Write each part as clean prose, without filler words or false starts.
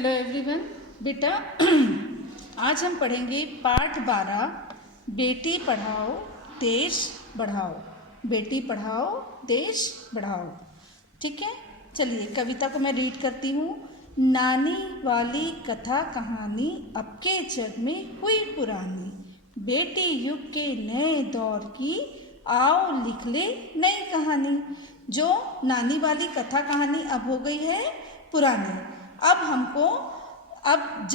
Hello everyone. बेटा आज हम पढ़ेंगे पाठ 12 बेटी पढ़ाओ देश बढ़ाओ। बेटी पढ़ाओ देश बढ़ाओ। ठीक है, चलिए कविता को मैं रीड करती हूँ। नानी वाली कथा कहानी अब के जग में हुई पुरानी, बेटी युग के नए दौर की आओ लिख ले नई कहानी। जो नानी वाली कथा कहानी अब हो गई है पुरानी, अब हमको अब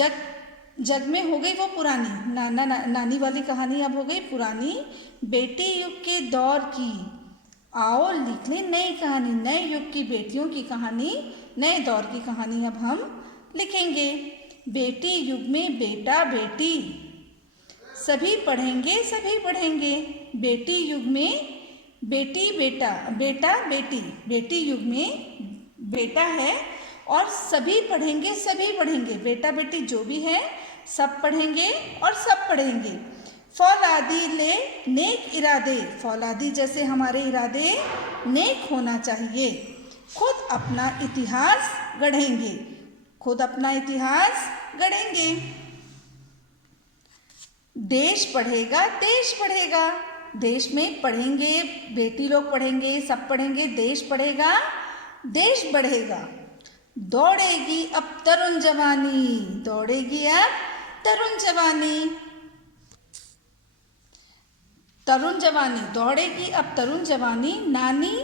जग में हो गई वो पुरानी। नानी वाली कहानी अब हो गई पुरानी, बेटी युग के दौर की आओ लिख ले नई कहानी। नए युग की बेटियों की कहानी, नए दौर की कहानी अब हम लिखेंगे। बेटी युग में बेटा बेटी सभी पढ़ेंगे सभी पढ़ेंगे। बेटी युग में बेटी बेटा बेटा बेटी, बेटी युग में बेटा है और सभी पढ़ेंगे सभी पढ़ेंगे। बेटा बेटी जो भी है सब पढ़ेंगे और सब पढ़ेंगे। फौलादी ले नेक इरादे, फौलादी जैसे हमारे इरादे नेक होना चाहिए। खुद अपना इतिहास गढ़ेंगे, खुद अपना इतिहास गढ़ेंगे। देश पढ़ेगा देश पढ़ेगा, देश में पढ़ेंगे, बेटी लोग पढ़ेंगे सब पढ़ेंगे, देश पढ़ेगा देश बढ़ेगा। दौड़ेगी अब तरुण जवानी, दौड़ेगी अब तरुण जवानी। तरुण जवानी दौड़ेगी अब तरुण जवानी, नानी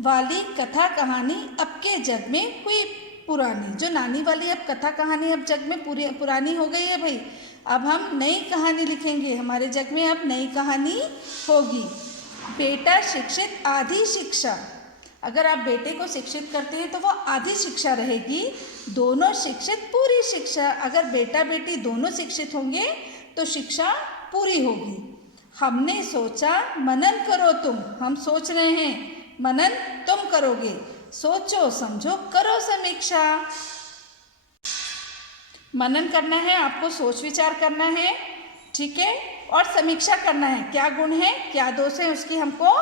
वाली कथा कहानी अब के जग में हुई पुरानी। जो नानी वाली अब कथा कहानी अब जग में पुरानी हो गई है भाई, अब हम नई कहानी लिखेंगे। हमारे जग में अब नई कहानी होगी। बेटा शिक्षित आधी शिक्षा, अगर आप बेटे को शिक्षित करते हैं तो वो आधी शिक्षा रहेगी। दोनों शिक्षित पूरी शिक्षा, अगर बेटा बेटी दोनों शिक्षित होंगे तो शिक्षा पूरी होगी। हमने सोचा मनन करो तुम, हम सोच रहे हैं मनन तुम करोगे। सोचो समझो करो समीक्षा। मनन करना है, आपको सोच विचार करना है, ठीक है, और समीक्षा करना है। क्या गुण है क्या दोष है उसकी हमको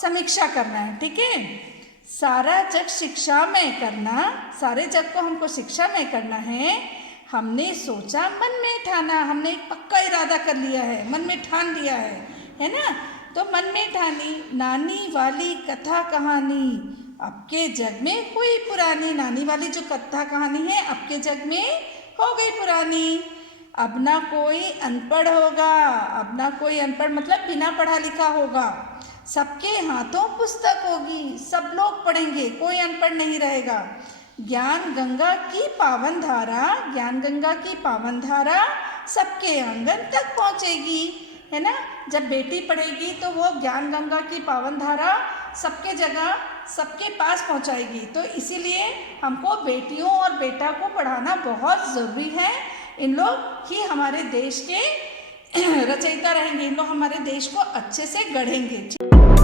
समीक्षा करना है, ठीक है। सारा जग शिक्षा में करना, सारे जग को हमको शिक्षा में करना है। हमने सोचा मन में ठाना, हमने एक पक्का इरादा कर लिया है, मन में ठान लिया है ना। तो मन में ठानी नानी वाली कथा कहानी अब के जग में हुई पुरानी। नानी वाली जो कथा कहानी है अब के जग में हो गई पुरानी। अब ना कोई अनपढ़ होगा, अब ना कोई अनपढ़ मतलब बिना पढ़ा लिखा होगा। सबके हाथों पुस्तक होगी, सब लोग पढ़ेंगे, कोई अनपढ़ नहीं रहेगा। ज्ञान गंगा की पावन धारा, ज्ञान गंगा की पावन धारा सबके आंगन तक पहुँचेगी, है ना। जब बेटी पढ़ेगी तो वो ज्ञान गंगा की पावन धारा सबके जगह सबके पास पहुँचाएगी। तो इसीलिए हमको बेटियों और बेटा को पढ़ाना बहुत ज़रूरी है। इन लोग ही हमारे देश के रचयिता रहेंगे, इन लोग हमारे देश को अच्छे से गढ़ेंगे।